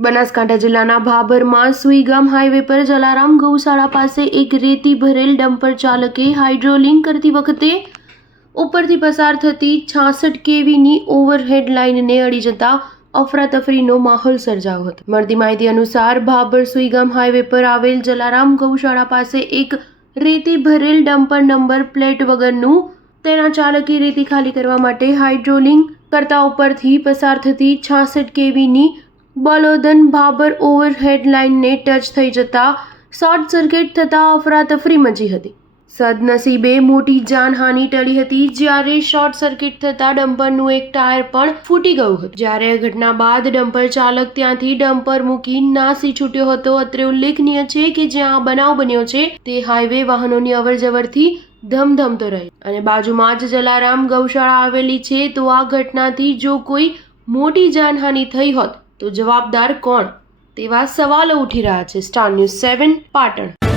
બનાસકાંઠા જિલ્લાના ભાભરમાં સુઈગામ હાઈવે પર જલારામ ગૌશાળા પાસે એક રેતી ભરેલ ડમ્પર ચાલકે હાઇડ્રોલિંગ કરતી વખતે ઉપરથી પસાર થતી 66 kVની ઓવરહેડ લાઇનને અડી જતા અફરાતફરીનો માહોલ સર્જાયો હતો। મળતી માહિતી અનુસાર ભાભર સુઈગામ હાઈવે પર આવેલ જલારામ ગૌશાળા પાસે એક રેતી ભરેલ ડમ્પર નંબર પ્લેટ વગરનું તેના ચાલકે રેતી ખાલી કરવા માટે હાઇડ્રોલિંગ કરતા ઉપરથી પસાર થતી 66 kVની બલોદન ભાભર ઓવરહેડ લાઇનને ટચ થઈ જતા શોર્ટ સર્કિટ થતા અફરાતફરી મચી હતી। સદનસીબે મોટી જાનહાનિ ટળી હતી, જ્યારે શોર્ટ સર્કિટ થતા ડમ્પરનું એક ટાયર પણ ફૂટી ગયું હતું। જ્યારે ઘટના બાદ ડમ્પર ચાલક ત્યાંથી ડમ્પર મૂકી નાસી છૂટ્યો હતો। અત્રે ઉલ્લેખનીય છે કે જ્યાં આ બનાવ બન્યો છે તે હાઈવે વાહનોની અવરજવરથી ધમધમતો રહે અને બાજુમાં જ જલારામ ગૌશાળા આવેલી છે, તો આ ઘટનાથી જો કોઈ મોટી જાનહાનિ થઈ હોત તો જવાબદાર કોણ તેવા સવાલો ઉઠી રહ્યા છે। Star news 7 Patan.